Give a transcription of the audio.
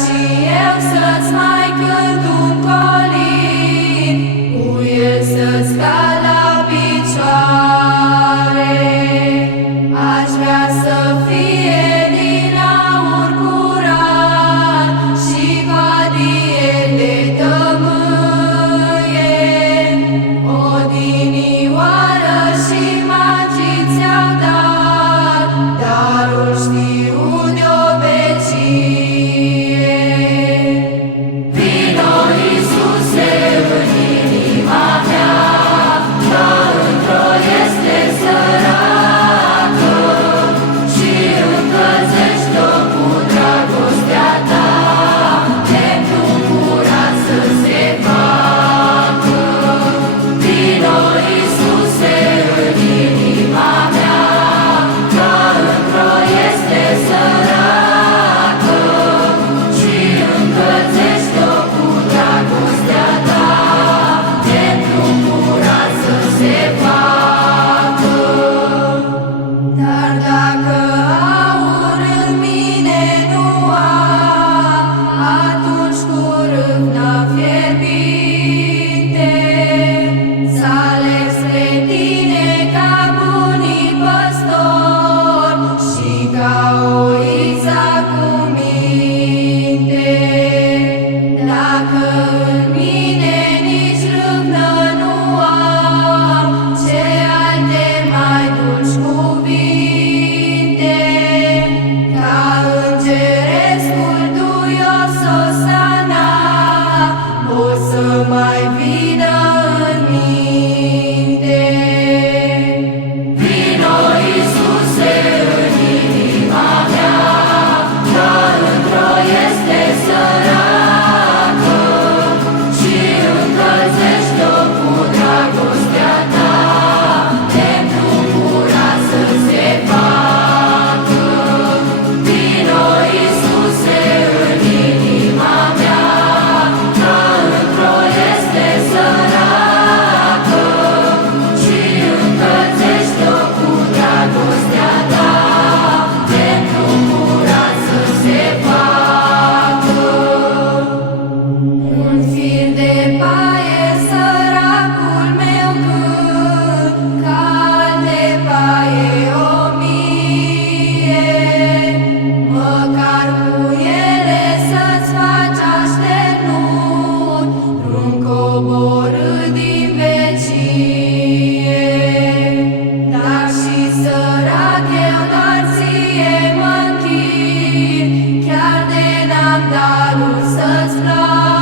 și eu să-ți mai cânt un colin, cu el să-ți cad la picioare. Aș vrea să fie din aur curat și vadie de tămâie, odinioară și magii ți-au dat, darul știu de-o vecie. Vino, Iisuse, în inima mea, că într-o este săracă, și încălzește-o cu dragostea ta, templu curat să se facă. Vino, Iisuse, în inima mea, că într-o este săracă, și încălzește-o cu dragostea ta, templu curat să se facă. Dar dacă aur în mine nu am, atunci cu râvna fierbinte s-aleg spre tine ca bunii păstori și ca oița cu minte. Dacă în mine nici râvnă nu am, ce alte mai dulci cuvinte, ca îngerescul duios Osana, pot să mai vină în minte. Vino, Iisuse, în inima mea, că într-o este săracă, și încălzește-o cu dragostea ta, templu curat să se facă. Vino, Iisuse, în inima mea, că într-o este săracă, și încălzește-o cu dragostea ta, templu curat să se facă. Un fir de paie săracul meu cânt, cal de paie 1000, măcar cu ele să-ți faci așternut, drum coborât din vecie. Dar și sărac eu doar ție mă închin, chiar de n-am darul să-ți plac.